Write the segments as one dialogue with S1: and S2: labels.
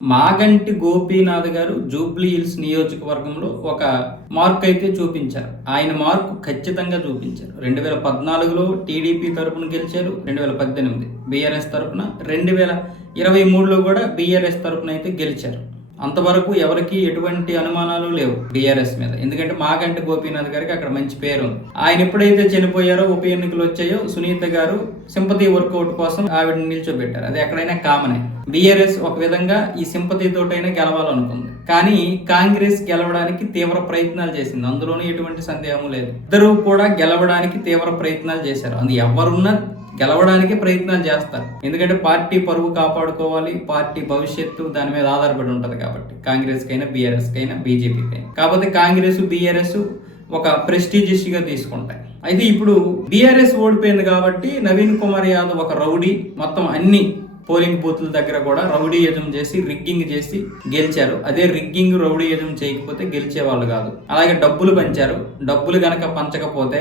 S1: మాగంటి గోపీనాథ్ గారు Jubilee hills నియోజకవర్గంలో ఒక మార్క్ అయితే చూపించారు. ఆయన మార్క్ ఖచ్చితంగా చూపించారు. రెండు వేల పద్నాలుగులో టీడీపీ తరపున గెలిచారు రెండు వేల పద్దెనిమిది బీఆర్ఎస్ తరపున రెండు వేల ఇరవై మూడులో కూడా బీఆర్ఎస్ తరపున అయితే గెలిచారు. అంతవరకు ఎవరికి ఎటువంటి అనుమానాలు లేవు బీఆర్ఎస్ మీద. ఎందుకంటే మాగంటి గోపీనాథ్ గారికి అక్కడ మంచి పేరు ఉంది ఆయన ఎప్పుడైతే చనిపోయారో ఉప ఎన్నికలు వచ్చాయో సునీత గారు సింపతి వర్కౌట్ కోసం ఆవిడని నిల్చోబెట్టారు. అది ఎక్కడైనా కామనే. బీఆర్ఎస్ ఒక విధంగా ఈ సింపతి తోటైనా గెలవాలనుకుంది. కానీ కాంగ్రెస్ గెలవడానికి తీవ్ర ప్రయత్నాలు చేసింది. అందులోనూ ఎటువంటి సందేహం లేదు. ఇద్దరు కూడా గెలవడానికి తీవ్ర ప్రయత్నాలు చేశారు. అది ఎవరున్నా గెలవడానికి ప్రయత్నాలు చేస్తారు. ఎందుకంటే పార్టీ పరువు కాపాడుకోవాలి పార్టీ భవిష్యత్తు దాని మీద ఆధారపడి ఉంటుంది కాబట్టి. కాంగ్రెస్ కైనా బీఆర్ఎస్ కైనా బీజేపీకి కాకపోతే కాంగ్రెస్ బీఆర్ఎస్ ఒక ప్రెస్టీజియస్గా తీసుకుంటాయి. అయితే ఇప్పుడు బీఆర్ఎస్ ఓడిపోయింది కాబట్టి నవీన్ కుమార్ యాదవ్ ఒక రౌడీ మొత్తం అన్ని పోలింగ్ బూత్ల దగ్గర కూడా రౌడీయజం చేసి రిగ్గింగ్ చేసి గెలిచారు. అదే రిగ్గింగ్ రౌడీయజం చేయకపోతే గెలిచే వాళ్ళు కాదు. అలాగే డబ్బులు పంచారు. డబ్బులు గనక పంచకపోతే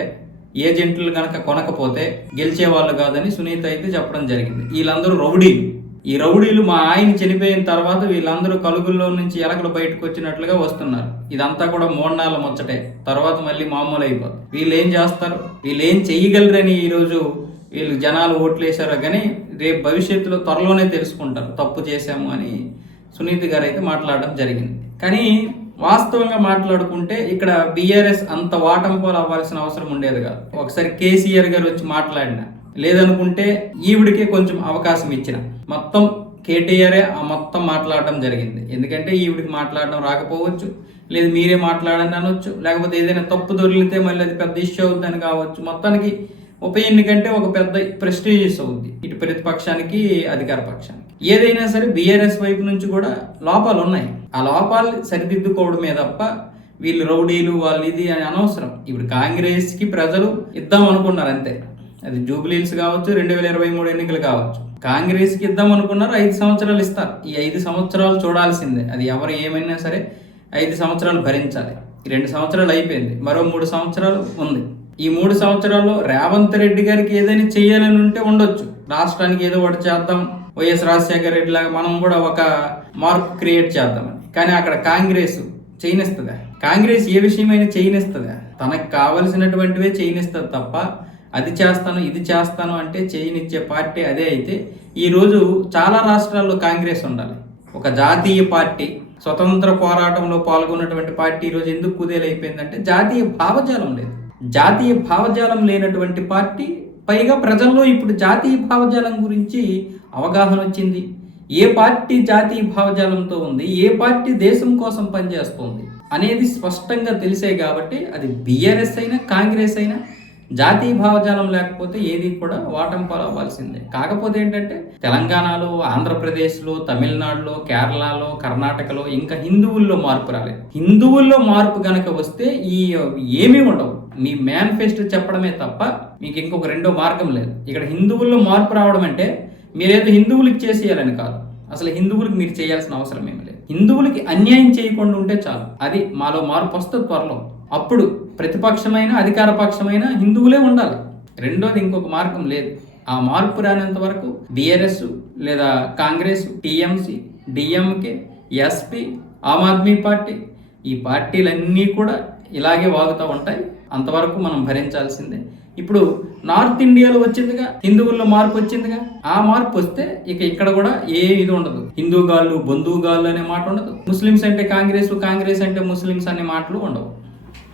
S1: ఏజెంట్లు కనుక కొనకపోతే గెలిచే వాళ్ళు కాదని సునీత అయితే చెప్పడం జరిగింది. వీళ్ళందరూ రౌడీలు. ఈ రౌడీలు మా ఆయన చనిపోయిన తర్వాత వీళ్ళందరూ కలుగుల్లో నుంచి ఎలకలు బయటకు వచ్చినట్లుగా వస్తున్నారు. ఇదంతా కూడా మోన్నాళ్ళ ముచ్చటే. తర్వాత మళ్ళీ మామూలు అయిపోతుంది వీళ్ళు ఏం చేస్తారు? వీళ్ళు ఏం చెయ్యగలరని ఈరోజు వీళ్ళు జనాలు ఓట్లేశారో కానీ రేపు భవిష్యత్తులో త్వరలోనే తెలుసుకుంటారు. తప్పు చేశాము అని సునీత గారు అయితే మాట్లాడడం జరిగింది. కానీ వాస్తవంగా మాట్లాడుకుంటే ఇక్కడ బీఆర్ఎస్ అంత వాటంపోలు అవ్వాల్సిన అవసరం ఉండేది కాదు. ఒకసారి కేసీఆర్ గారు వచ్చి మాట్లాడిన. లేదనుకుంటే ఈవిడికే కొంచెం అవకాశం ఇచ్చిన. మొత్తం కేటీఆరే ఆ మొత్తం మాట్లాడడం జరిగింది. ఎందుకంటే ఈవిడికి మాట్లాడడం రాకపోవచ్చు లేదు మీరే మాట్లాడండి అనొచ్చు లేకపోతే ఏదైనా తప్పు దొరికితే మళ్ళీ అది పెద్ద ఇష్యూ అవుతుందని కావచ్చు. మొత్తానికి ఉప ఎన్నికంటే ఒక పెద్ద ప్రెస్టీజియస్ అవుద్ది. ఇటు ప్రతిపక్షానికి అధికార పక్షానికి. ఏదైనా సరే బీఆర్ఎస్ వైపు నుంచి కూడా లోపాలు ఉన్నాయి. ఆ లోపాలు సరిదిద్దుకోవడమే తప్ప వీళ్ళు రౌడీలు వాళ్ళు ఇది అని అనవసరం. ఇప్పుడు కాంగ్రెస్కి ప్రజలు ఇద్దాం అనుకున్నారు అంతే. అది జూబ్లీల్స్ కావచ్చు రెండు వేల ఇరవై మూడు ఎన్నికలు కావచ్చు. కాంగ్రెస్కి ఇద్దాం అనుకున్నారు ఐదు సంవత్సరాలు ఇస్తారు. ఈ ఐదు సంవత్సరాలు చూడాల్సిందే. అది ఎవరు ఏమైనా సరే ఐదు సంవత్సరాలు భరించాలి. రెండు సంవత్సరాలు అయిపోయింది. మరో మూడు సంవత్సరాలు ఉంది. ఈ మూడు సంవత్సరాల్లో రేవంత్ రెడ్డి గారికి ఏదైనా చేయాలని ఉంటే ఉండొచ్చు. రాష్ట్రానికి ఏదో ఒకటి చేద్దాం. వైఎస్ రాజశేఖర రెడ్డి లాగా మనం కూడా ఒక మార్క్ క్రియేట్ చేద్దామని. కానీ అక్కడ కాంగ్రెస్ చేయనిస్తుందా? కాంగ్రెస్ ఏ విషయమైనా చేయనిస్తుందా? తనకు కావలసినటువంటివే చేయనిస్తుంది తప్ప అది చేస్తాను ఇది చేస్తాను అంటే చేయనిచ్చే పార్టీ అదే అయితే ఈరోజు చాలా రాష్ట్రాల్లో కాంగ్రెస్ ఉండాలి. ఒక జాతీయ పార్టీ స్వతంత్ర పోరాటంలో పాల్గొన్నటువంటి పార్టీ ఈరోజు ఎందుకు కుదేలైపోయిందంటే జాతీయ భావజాలం లేదు. జాతీయ భావజాలం లేనటువంటి పార్టీ పైగా ప్రజల్లో ఇప్పుడు జాతీయ భావజాలం గురించి అవగాహన వచ్చింది. ఏ పార్టీ జాతీయ భావజాలంతో ఉంది? ఏ పార్టీ దేశం కోసం పనిచేస్తుంది? అనేది స్పష్టంగా తెలిసే కాబట్టి అది బీఆర్ఎస్ అయినా కాంగ్రెస్ అయినా జాతీయ భావజాలం లేకపోతే ఏది కూడా వాటం పాలవ్వాల్సిందే కాకపోతే ఏంటంటే తెలంగాణలో ఆంధ్రప్రదేశ్లో తమిళనాడులో కేరళలో కర్ణాటకలో ఇంకా హిందువుల్లో మార్పు రాలేదు. హిందువుల్లో మార్పు గనక వస్తే ఈ ఏమీ ఉండవు. మీ మేనిఫెస్టో చెప్పడమే తప్ప మీకు ఇంకొక రెండో మార్గం లేదు. ఇక్కడ హిందువుల్లో మార్పు రావడం అంటే మీరేదో హిందువులకు చేసేయాలని కాదు. అసలు హిందువులకు మీరు చేయాల్సిన అవసరం ఏమి లేదు. హిందువులకి అన్యాయం చేయకుండా ఉంటే చాలు. అది మాలో మార్పు వస్తుంది త్వరలో. అప్పుడు ప్రతిపక్షమైన అధికార పక్షమైన హిందువులే ఉండాలి. రెండోది ఇంకొక మార్గం లేదు. ఆ మార్పు రానంత వరకు బీఆర్ఎస్ లేదా Congress TMC DMK SP Aam Aadmi party ఈ పార్టీలన్నీ కూడా ఇలాగే వాగుతూ ఉంటాయి. అంతవరకు మనం భరించాల్సిందే. ఇప్పుడు నార్త్ ఇండియాలో వచ్చిందిగా హిందువుల్లో మార్పు వచ్చిందిగా. ఆ మార్పు వస్తే ఇక ఇక్కడ కూడా ఏ ఇది ఉండదు. హిందూ గాళ్ళు బంధువు గాళ్ళు అనే మాట ఉండదు. ముస్లిమ్స్ అంటే కాంగ్రెస్ కాంగ్రెస్ అంటే ముస్లిమ్స్ అనే మాటలు ఉండవు.